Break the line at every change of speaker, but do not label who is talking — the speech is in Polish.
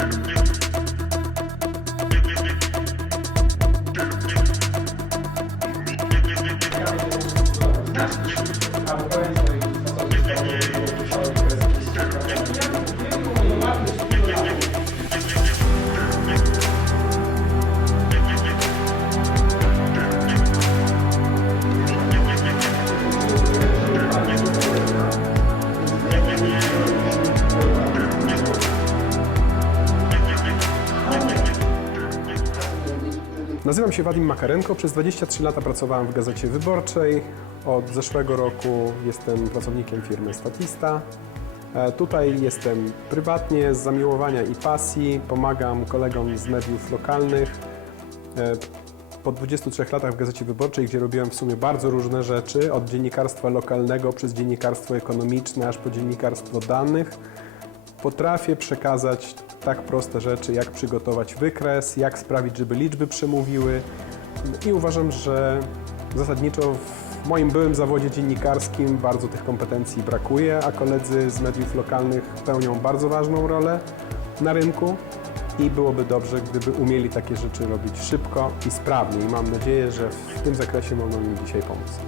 Thank you. Nazywam się Wadim Makarenko. Przez 23 lata pracowałem w Gazecie Wyborczej. Od zeszłego roku jestem pracownikiem firmy Statista. E, Tutaj jestem prywatnie, z zamiłowania i pasji. Pomagam kolegom z mediów lokalnych. E, Po 23 latach w Gazecie Wyborczej, gdzie robiłem w sumie bardzo różne rzeczy, od dziennikarstwa lokalnego przez dziennikarstwo ekonomiczne, aż po dziennikarstwo danych, potrafię przekazać tak proste rzeczy, jak przygotować wykres, jak sprawić, żeby liczby przemówiły. I uważam, że zasadniczo w moim byłym zawodzie dziennikarskim bardzo tych kompetencji brakuje, a koledzy z mediów lokalnych pełnią bardzo ważną rolę na rynku i byłoby dobrze, gdyby umieli takie rzeczy robić szybko i sprawnie. I mam nadzieję, że w tym zakresie mogą mi dzisiaj pomóc.